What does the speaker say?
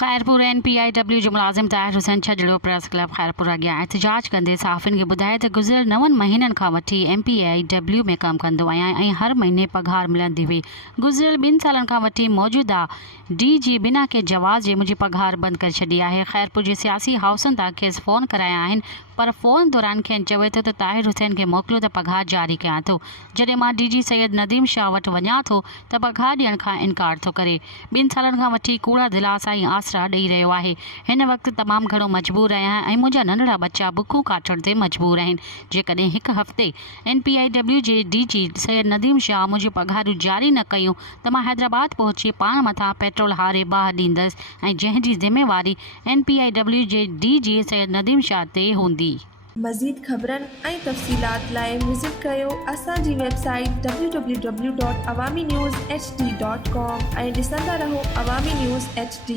खैरपुर NPIW जो मुलाजिम ताहिर हुसैन छजड़ो प्रेस क्लब खैरपुर अॻियां एहतजाज कंदे साफ़िन खे ॿुधाए त गुज़िरियल 9 महीननि खां वठी MPIW में कमु कंदो आहियां ऐं हर महीने पघार मिलंदी हुई। गुज़िरियल 2 सालनि खां वठी मौजूदा DG बिना के जवाज़ जे मुंहिंजी पघार बंदि करे छॾी आहे। खैरपुर जे सियासी हाउसनि तां खेसि फ़ोन कराया आहिनि, पर फ़ोन दौरान खेनि चवे थो त ताहिर हुसैन खे मोकिलियो त पघार जारी कयां थो। जॾहिं मां DG सैयद नदीम शाह वटि वञां थो त पघार ॾियण खां इनकार थो करे। 2 सालनि खां वठी कूड़ा दिलासा ऐं आसरा ॾेई रहियो आहे। हिन वक़्तु तमामु घणो मजबूर आहियां ऐं मुंहिंजा नंढड़ा बच्चा बुखूं काटण ते मजबूर आहिनि। जेकॾहिं हिकु हफ़्ते NPIW जे DG सैयद नदीम शाह मुंहिंजूं पघारूं जारी न कयूं त मां हैदराबाद पहुची पाण मथां पेट्रोल हारे बाहि ॾींदसि ऐं जंहिंजी ज़िम्मेवारी NPIW जे DG सैयद नदीम शाह ते हूंदी। मज़ीद ख़बरनि ऐं तफ़सीलात लाइ विज़िट कयो असांजी वेबसाइट www.awamiNewsHD.com ऐं ॾिसंदा रहो अवामी न्यूज़ HD।